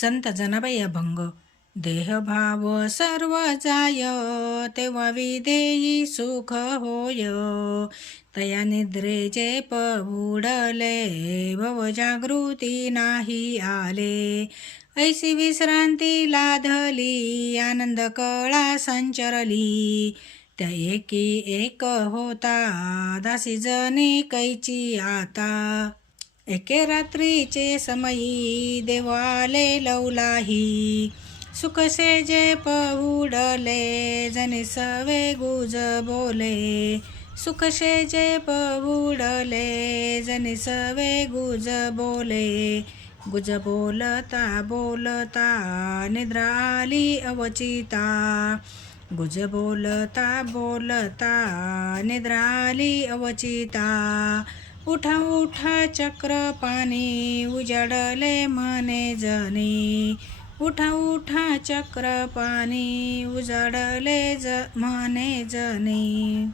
संत जनाबाई अभंग. देहभाव सर्व जाय, तेव्हा विधेयी सुख होय. तया निद्रेचे पबुडले, भव जागृती नाही आले. ऐसी विश्रांती लाधली, आनंद कळा संचरली. त्या एकी एक होता, दासी जनी कैची आता. एके रात्रीचे समयी, देव आले लवलाही. सुखसे जे पहुडले, जनी सवे गुज बोले. सुखसे जे पहुडले, जनी सवे गुज बोले. गुज बोलता बोलता, निद्रा आली अवचिता. गुज बोलता बोलता, निद्रा आली अवचिता. उठा उठा चक्र पाणी, उजाडले मने जनी. उठा उठा चक्र पाणी, उजाडले मने जनी.